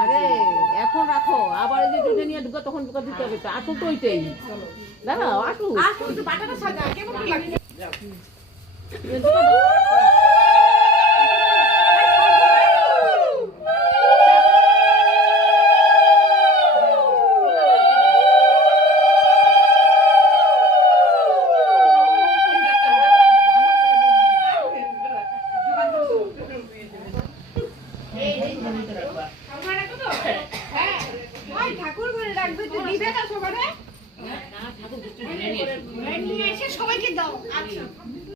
আরে এখন রাখো, আবার এই যে দুটো নিয়ে ঢুকো তখন ঢুকা দিতে হবে তো। আটু তো ওইটাই দাঁড়াও, আটু বাটাটা সাজা কেমন লাগে। ঠাকুর ঘরে রাখবে তো দিবে না সবারে। না ঠাকুর নিয়ে এসে সবাইকে দাও। আচ্ছা